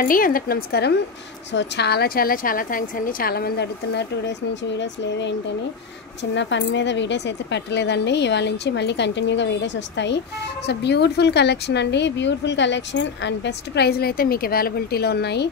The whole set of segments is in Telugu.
అండి అందరికి నమస్కారం. సో చాలా థ్యాంక్స్ అండి. చాలామంది అడుగుతున్నారు 2 డేస్ నుంచి వీడియోస్ లేవేంటని. చిన్న పని మీద వీడియోస్ అయితే పెట్టలేదండి. ఇవాళ నుంచి మళ్ళీ కంటిన్యూగా వీడియోస్ వస్తాయి. సో బ్యూటిఫుల్ కలెక్షన్ అండి, బ్యూటిఫుల్ కలెక్షన్ అండ్ బెస్ట్ ప్రైస్లో అయితే మీకు అవైలబిలిటీలో ఉన్నాయి.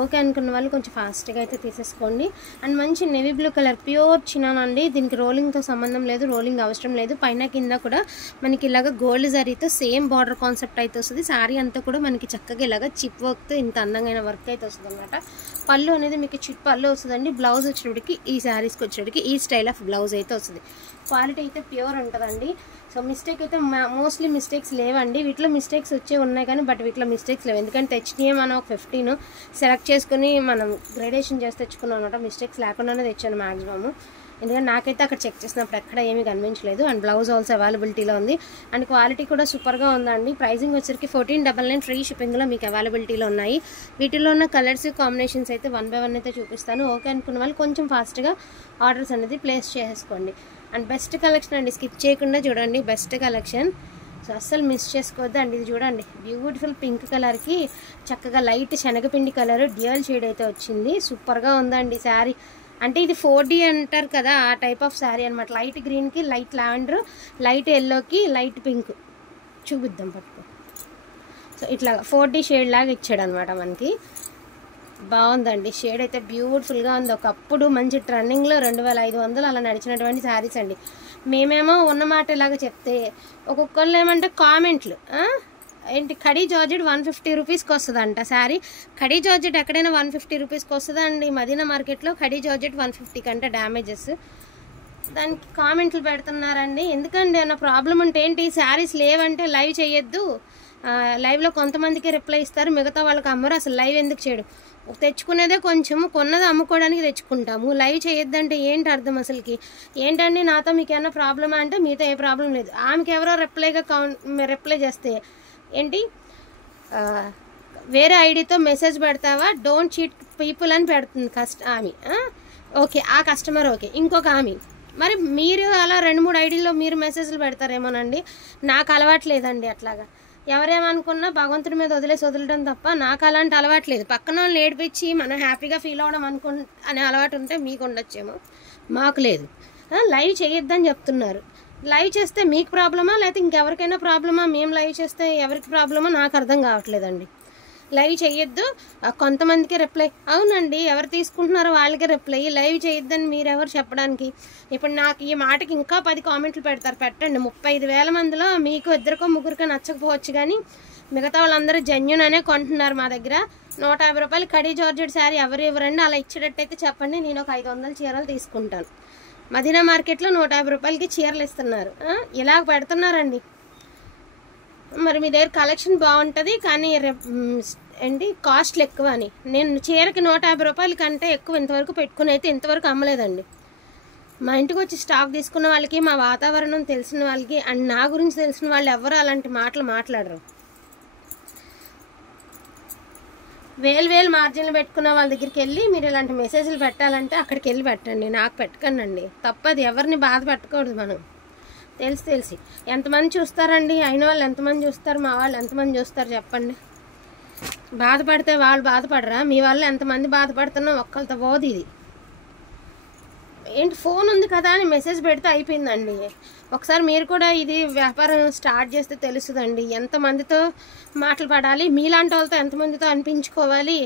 ఓకే అనుకున్న వాళ్ళు కొంచెం ఫాస్ట్గా అయితే తీసేసుకోండి. అండ్ మంచి navy blue colour pure chinon అండి. దీనికి రోలింగ్తో సంబంధం లేదు, రోలింగ్ అవసరం లేదు. పైన కింద కూడా మనకి ఇలాగ గోల్డ్ జరీతో సేమ్ బార్డర్ కాన్సెప్ట్ అయితే వస్తుంది. శారీ అంతా కూడా మనకి చక్కగా ఇలాగ చిప్ వర్క్తో ఇంత అందంగా వర్క్ అయితే వస్తుంది అనమాట. పళ్ళు అనేది మీకు చిట్ పళ్ళు వస్తుందండి. బ్లౌజ్ వచ్చేటికి ఈ శారీస్కి వచ్చేటికి ఈ స్టైల్ ఆఫ్ బ్లౌజ్ అయితే వస్తుంది. క్వాలిటీ అయితే ప్యూర్ ఉంటుందండి. సో మిస్టేక్ అయితే మోస్ట్లీ మిస్టేక్స్ లేవండి. వీటిలో మిస్టేక్స్ వచ్చే ఉన్నాయి కానీ బట్ వీటిలో మిస్టేక్స్ లేవు. ఎందుకంటే తెచ్చినాయి మనం ఒక 15 సెలెక్ట్ చేసుకుని మనం గ్రేడేషన్ చేసి తెచ్చుకున్నాం అనమాట. మిస్టేక్స్ లేకుండానే తెచ్చాను మ్యాక్సిమమ్. ఎందుకంటే నాకైతే అక్కడ చెక్ చేసినప్పుడు ఎక్కడ ఏమీ కనిపించలేదు. అండ్ బ్లౌజ్ ఆల్సో అవైలబిలిటీలో ఉంది. అండ్ క్వాలిటీ కూడా సూపర్గా ఉందండి. ప్రైజింగ్ వచ్చరికి 1499 ఫ్రీ షిప్పింగ్లో మీకు అవైలబిలిటీలో ఉన్నాయి. వీటిలో ఉన్న కలర్స్ కాంబినేషన్స్ అయితే 1 by 1 అయితే చూపిస్తాను. ఓకే అనుకున్న వాళ్ళు కొంచెం ఫాస్ట్గా ఆర్డర్స్ అనేది ప్లేస్ చేసుకోండి. అండ్ బెస్ట్ కలెక్షన్ అండి, స్కిప్ చేయకుండా చూడండి. బెస్ట్ కలెక్షన్, సో అస్సలు మిస్ చేసుకోవద్దు అండి. ఇది చూడండి, బ్యూటిఫుల్ పింక్ కలర్కి చక్కగా లైట్ శనగపిండి కలర్ డ్యూయల్ షేడ్ అయితే వచ్చింది. సూపర్గా ఉందండి శారీ. అంటే ఇది 4D అంటారు కదా, ఆ టైప్ ఆఫ్ శారీ అనమాట. లైట్ గ్రీన్కి లైట్ లావెండర్, లైట్ ఎల్లోకి లైట్ పింక్. చూపిద్దాం పట్టుకో. సో ఇట్లా 4D షేడ్ లాగా ఇచ్చాడు అనమాట మనకి. బాగుందండి, షేడ్ అయితే బ్యూటిఫుల్గా ఉంది. ఒకప్పుడు మంచి ట్రెండింగ్లో 2500 అలా నడిచినటువంటి శారీస్ అండి. మేమేమో ఉన్నమాట ఇలాగ చెప్తే ఒక్కొక్కళ్ళు ఏమంటే కామెంట్లు, ఏంటి కడీ జార్జెట్ 150 రూపీస్కి వస్తుందంట శారీ. కడీ జార్జెట్ ఎక్కడైనా 150 రూపీస్కి వస్తుందండి. మదీనా మార్కెట్లో కడీ జార్జెట్ 150 కంటే డ్యామేజెస్. దానికి కామెంట్లు పెడుతున్నారండి. ఎందుకండి అన్న ప్రాబ్లం ఉంటే ఏంటి, శారీస్ లేవంటే లైవ్ చేయొద్దు. లైవ్లో కొంతమందికి రిప్లై ఇస్తారు, మిగతా వాళ్ళకి అమ్మరు. అసలు లైవ్ ఎందుకు చేయడం? తెచ్చుకునేదే కొంచెము, కొన్నది అమ్ముకోవడానికి తెచ్చుకుంటాము. లైవ్ చేయొద్దంటే ఏంటి అర్థం అసలుకి? ఏంటండి నాతో మీకు ఏమైనా ప్రాబ్లమా అంటే మీతో ఏ ప్రాబ్లం లేదు. ఆమెకి ఎవరో రిప్లై చేస్తే ఏంటి, వేరే ఐడితో మెసేజ్ పెడతావా, డోంట్ చీట్ పీపుల్ అని పెడుతుంది ఆమె. ఓకే, ఆ కస్టమర్ ఓకే. ఇంకొక ఆమె, మరి మీరు అలా 2-3 ఐడీల్లో మీరు మెసేజ్లు పెడతారేమోనండి. నాకు అలవాట్లేదండి అట్లాగా. ఎవరేమనుకున్నా భగవంతుడి మీద వదిలేయడం తప్ప నాకు అలాంటి అలవాట్లేదు. పక్కన వాళ్ళు ఏడిపించి మనం హ్యాపీగా ఫీల్ అవ్వడం అనే అలవాటు ఉంటే మీకు ఉండొచ్చేమో, మాకు లేదు. లైవ్ చేయొద్దని చెప్తున్నారు. లైవ్ చేస్తే మీకు ప్రాబ్లమా లేకపోతే ఇంకెవరికైనా ప్రాబ్లమా? మేము లైవ్ చేస్తే ఎవరికి ప్రాబ్లమో నాకు అర్థం కావట్లేదండి. లైవ్ చేయొద్దు, కొంతమందికి రిప్లై. అవునండి, ఎవరు తీసుకుంటున్నారో వాళ్ళకే రిప్లై. లైవ్ చేయొద్దని మీరెవరు చెప్పడానికి? ఇప్పుడు నాకు ఈ మాటకి ఇంకా 10 కామెంట్లు పెడతారు. పెట్టండి. 35,000 మందిలో మీకు 2-3 నచ్చకపోవచ్చు, కానీ మిగతా వాళ్ళందరూ జెన్యూన్ అనే కొంటున్నారు మా దగ్గర. 150 రూపాయలు కడీ జార్జెట్ శారీ ఎవరు ఇవ్వరండి. అలా ఇచ్చేటట్టయితే చెప్పండి, నేను ఒక 500 చీరలు తీసుకుంటాను. మదీనా మార్కెట్లో 150 రూపాయలకి చీరలు ఇస్తున్నారు. ఇలా పెడుతున్నారండి. మరి మీ దగ్గర కలెక్షన్ బాగుంటుంది కానీ ఏంటి కాస్ట్లు ఎక్కువ అని. నేను చీరకి 150 రూపాయల కంటే ఎక్కువ ఇంతవరకు పెట్టుకుని అయితే ఇంతవరకు అమ్మలేదండి. మా ఇంటికి వచ్చి స్టాక్ తీసుకున్న వాళ్ళకి, మా వాతావరణం తెలిసిన వాళ్ళకి అండ్ నా గురించి తెలిసిన వాళ్ళు ఎవరు అలాంటి మాటలు మాట్లాడరు. వేలు మార్జిన్లు పెట్టుకున్న వాళ్ళ దగ్గరికి వెళ్ళి మీరు ఇలాంటి మెసేజ్లు పెట్టాలంటే అక్కడికి వెళ్ళి పెట్టండి, నాకు పెట్టకండి. తప్పది, ఎవరిని బాధ పెట్టకూడదు. మనం తెలిసి ఎంతమంది చూస్తారండి? అయిన వాళ్ళు ఎంతమంది చూస్తారు? మా వాళ్ళు ఎంతమంది చూస్తారు చెప్పండి? బాధపడితే వాళ్ళు బాధపడరా? మీ వాళ్ళు ఎంతమంది బాధపడుతున్నా ఒక్కరితో పోదు. ఇది ఏంటి, ఫోన్ ఉంది కదా అని మెసేజ్ పెడితే అయిపోయిందండి. ఒకసారి మీరు కూడా ఇది వ్యాపారం స్టార్ట్ చేస్తే తెలుస్తుందండి ఎంతమందితో మాటలు పడాలి, మీలాంటి వాళ్ళతో ఎంతమందితో అనిపించుకోవాలి.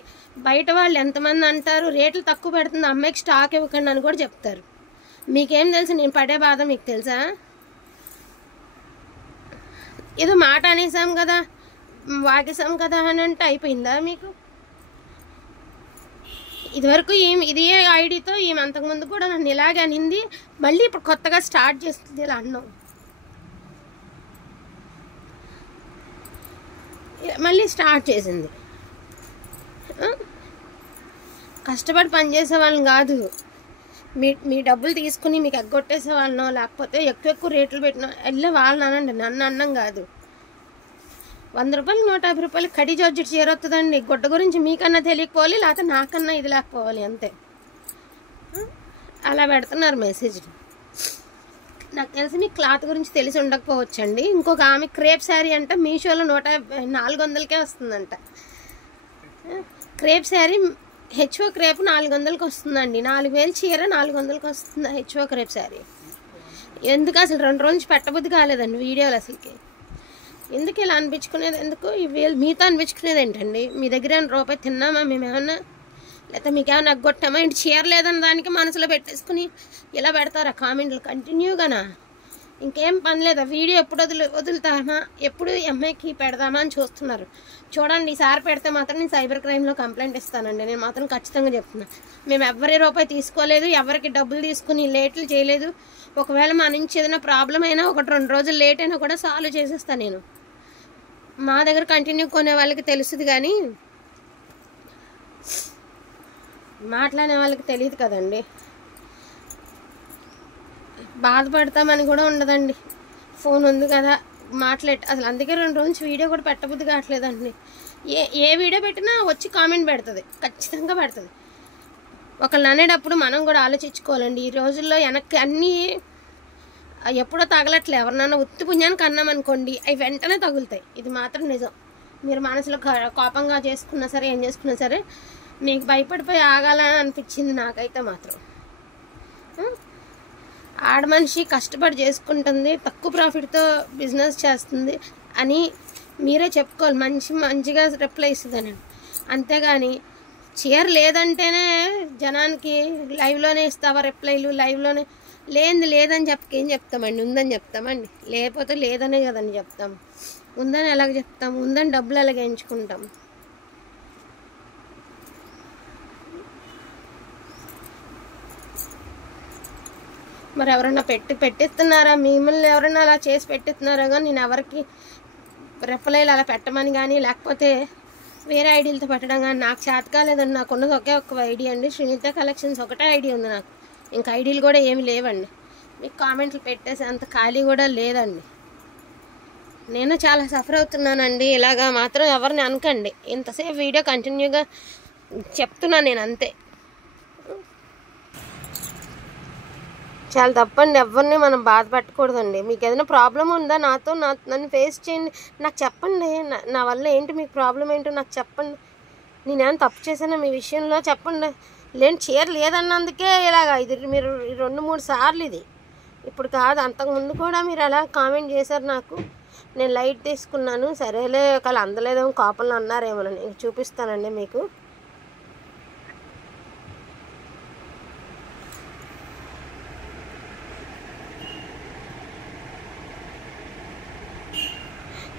బయట వాళ్ళు ఎంతమంది అంటారు రేట్లు తక్కువ పెడుతుంది అమ్మాయికి స్టాక్ ఇవ్వకండి అని కూడా చెప్తారు. మీకేం తెలుసు నేను పడే బాధ? మీకు తెలుసా? ఏదో మాట అనేసాం కదా, వాగేసాం కదా అని అంటే అయిపోయిందా మీకు? ఇదివరకు ఇదే ఐడితో అంతకుముందు కూడా నన్ను ఇలాగే అనింది. మళ్ళీ ఇప్పుడు కొత్తగా స్టార్ట్ చేస్తుంది ఇలా అన్నాం. మళ్ళీ స్టార్ట్ చేసింది. కష్టపడి పనిచేసే వాళ్ళని కాదు, మీ డబ్బులు తీసుకుని మీకు ఎగ్గొట్టేసే వాళ్ళనో లేకపోతే ఎక్కువ రేట్లు పెట్టిన వెళ్ళే వాళ్ళని అనండి, నన్ను అన్నం కాదు. 100 రూపాయలు 150 రూపాయలు కడీ జార్జెట్ చీర వస్తుందండి. గుడ్డ గురించి మీకన్నా తెలియకపోవాలి, లేకపోతే నాకన్నా ఇది లేకపోవాలి, అంతే. అలా పెడుతున్నారు మెసేజ్లు. నాకు తెలిసి మీకు క్లాత్ గురించి తెలిసి ఉండకపోవచ్చండి. ఇంకొక ఆమె క్రేప్ శారీ అంట మీషోలో 400కే వస్తుందంట. క్రేప్ శారీ హెచ్ఓ క్రేప్ 400కి వస్తుందండి. 4000 చీర 400కి వస్తుంది హెచ్ఓ క్రేప్ శారీ. ఎందుకు అసలు 2 రోజులు పెట్టబుద్ధి కాలేదండి వీడియోలు అసలుకి. ఎందుకు ఇలా అనిపించుకునేది, ఎందుకు మీతో అనిపించుకునేది ఏంటండి? మీ దగ్గర రూపాయి తిన్నామా మేమేమన్నా, లేకపోతే మీకేమన్నా అగ్గొట్టామా ఏంటి? చీర లేదన్న దానికి మనసులో పెట్టేసుకుని ఇలా పెడతారా కామెంట్లు కంటిన్యూగానా? ఇంకేం పని లేదా? వీడియో ఎప్పుడు వదులుతామా, ఎప్పుడు అమ్మాయికి పెడదామా అని చూస్తున్నారు. చూడండి, ఈసారి పెడితే మాత్రం నేను సైబర్ క్రైమ్లో కంప్లైంట్ ఇస్తానండి. నేను మాత్రం ఖచ్చితంగా చెప్తున్నా. మేము ఎవరి రూపాయి తీసుకోలేదు, ఎవరికి డబ్బులు తీసుకుని లేట్లు చేయలేదు. ఒకవేళ మా నుంచి ఏదైనా ప్రాబ్లం అయినా 1-2 రోజులు లేట్ అయినా కూడా సాల్వ్ చేసేస్తాను నేను. మా దగ్గర కంటిన్యూ కొనే వాళ్ళకి తెలుస్తుంది, కానీ మాట్లాడే వాళ్ళకి తెలియదు కదండి. బాధపడతామని కూడా ఉండదండి. ఫోన్ ఉంది కదా అసలు అందుకే 2 రోజులు వీడియో కూడా పెట్టబుద్ధి కావట్లేదండి. ఏ వీడియో పెట్టినా వచ్చి కామెంట్ పెడుతుంది, ఖచ్చితంగా పెడుతుంది. ఒకళ్ళు అనేటప్పుడు మనం కూడా ఆలోచించుకోవాలండి. ఈ రోజుల్లో వెనక్కి అన్నీ ఎప్పుడో తగలట్లే. ఎవరినన్నా ఉత్తి పుణ్యానికి అన్నామనుకోండి, అవి వెంటనే తగులుతాయి. ఇది మాత్రం నిజం. మీరు మనసులో కోపంగా చేసుకున్నా సరే, ఏం చేసుకున్నా సరే, మీకు భయపడిపోయి ఆగాలని అనిపించింది నాకైతే మాత్రం. ఆడమనిషి కష్టపడి చేసుకుంటుంది, తక్కువ ప్రాఫిట్తో బిజినెస్ చేస్తుంది అని మీరే చెప్పుకోవాలి. మంచిగా రిప్లై ఇస్తుందని. అంతేగాని చీర లేదంటేనే జనానికి లైవ్లోనే ఇస్తావా రిప్లైలు, లైవ్లోనే లేదని ఏం చెప్తామండి? ఉందని చెప్తామండి. లేకపోతే లేదనే కదండి చెప్తాం. ఉందని ఎలాగ చెప్తాం? ఉందని డబ్బులు ఎలాగ ఎంచుకుంటాం? మరి ఎవరైనా పెట్టిస్తున్నారా? మిమ్మల్ని ఎవరైనా అలా చేసి పెట్టిస్తున్నారా? కానీ నేను ఎవరికి రిప్లైలు అలా పెట్టమని కానీ, లేకపోతే వేరే ఐడీలతో పెట్టడం కానీ నాకు చేత కాలేదండి. నాకు ఉన్నది ఒక ఐడి అండి, శ్రీనిత కలెక్షన్స్ ఒకటే ఐడి ఉంది నాకు. ఇంకా ఐడీలు కూడా ఏమి లేవండి. మీకు కామెంట్లు పెట్టేసి అంత ఖాళీ కూడా లేదండి. నేను చాలా సఫర్ అవుతున్నానండి. ఇలాగా మాత్రం ఎవరిని అనకండి. ఇంతసేపు వీడియో కంటిన్యూగా చెప్తున్నాను నేను, అంతే. చాలా తప్పండి. ఎవరిని మనం బాధ పెట్టకూడదండి. మీకు ఏదైనా ప్రాబ్లం ఉందా నన్ను ఫేస్ చేయండి, నాకు చెప్పండి. నా వల్ల ఏంటి, మీకు ప్రాబ్లం ఏంటో నాకు చెప్పండి. నేనేమైనా తప్పు చేశానా మీ విషయంలో? చెప్పండి. చీర లేదన్నందుకే ఇలాగా ఇది మీరు 2-3 సార్లు ఇది. ఇప్పుడు కాదు, అంతకుముందు కూడా మీరు అలా కామెంట్ చేశారు నాకు. నేను లైట్ తీసుకున్నాను. సరేలే, ఒకవేళ అందలేదేమో కోపంలో అన్నారేమోనని. నేను చూపిస్తానండి మీకు.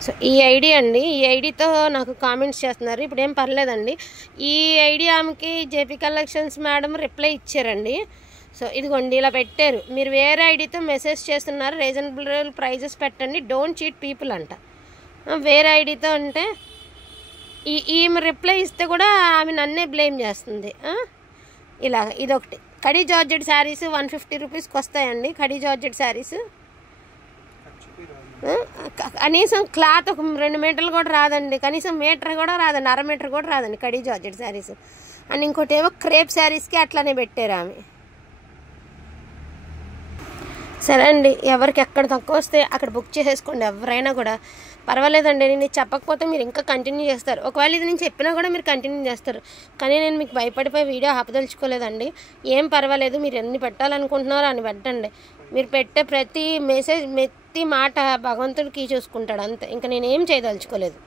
సో ఈ ఐడి అండి, ఈ ఐడితో నాకు కామెంట్స్ చేస్తున్నారు. ఇప్పుడు ఏం పర్లేదండి. ఈ ఐడి ఆమెకి జేపీ కలెక్షన్స్ మేడం రిప్లై ఇచ్చారండి. సో ఇదిగోండి ఇలా పెట్టారు. మీరు వేరే ఐడితో మెసేజ్ చేస్తున్నారు, రీజనబుల్ ప్రైజెస్ పెట్టండి, డోంట్ చీట్ పీపుల్ అంట. వేరే ఐడితో అంటే ఈమె రిప్లై ఇస్తే కూడా ఆమె నన్నే బ్లేమ్ చేస్తుంది. ఇలాగ ఇదొకటి. కడీ జార్జెట్ శారీస్ 150 రూపీస్కి వస్తాయండి. కడీ జార్జెట్ శారీస్ కనీసం క్లాత్ ఒక 2 మీటర్లు కూడా రాదండి, కనీసం మీటర్ కూడా రాదండి, 1/2 మీటర్ కూడా రాదండి కడీ జార్జెట్ శారీస్. అండ్ ఇంకోటి ఏమో క్రేప్ శారీస్కి అట్లానే పెట్టారు ఆమె. సరే అండి, ఎవరికి ఎక్కడ తక్కువ వస్తే అక్కడ బుక్ చేసేసుకోండి. ఎవరైనా కూడా పర్వాలేదండి. నేను చెప్పకపోతే మీరు ఇంకా కంటిన్యూ చేస్తారు. ఒకవేళ ఇది నేను చెప్పినా కూడా మీరు కంటిన్యూ చేస్తారు. కానీ నేను మీకు భయపడిపోయి వీడియో ఆపదలుచుకోలేదండి. ఏం పర్వాలేదు, మీరు ఎన్ని పెట్టాలనుకుంటున్నారో అని పెట్టండి. మీరు పెట్టే ప్రతి మెసేజ్, ప్రతి మాట భగవంతుడికి చూసుకుంటాడు, అంతే. ఇంకా నేనేం చేయదలుచుకోలేదు,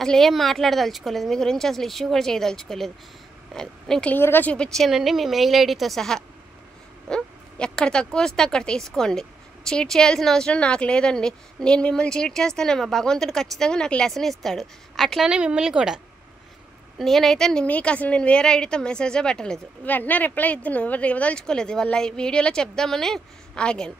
అసలు ఏం మాట్లాడదలుచుకోలేదు, మీ గురించి అసలు ఇష్యూ కూడా చేయదలుచుకోలేదు. నేను క్లియర్గా చూపించానండి మీ మెయిల్ ఐడితో సహా. ఎక్కడ తక్కువ వస్తే అక్కడ తీసుకోండి. చీట్ చేయాల్సిన అవసరం నాకు లేదండి. నేను మిమ్మల్ని చీట్ చేస్తానేమో, భగవంతుడు ఖచ్చితంగా నాకు లెసన్ ఇస్తాడు. అట్లానే మిమ్మల్ని కూడా. నేనైతే మీకు అసలు నేను వేరే ఐడితో మెసేజే పెట్టలేదు. వెంటనే రిప్లై ఇద్దాను, ఇవ్వదలుచుకోలేదు. వాళ్ళ వీడియోలో చెప్దామని ఆగాను.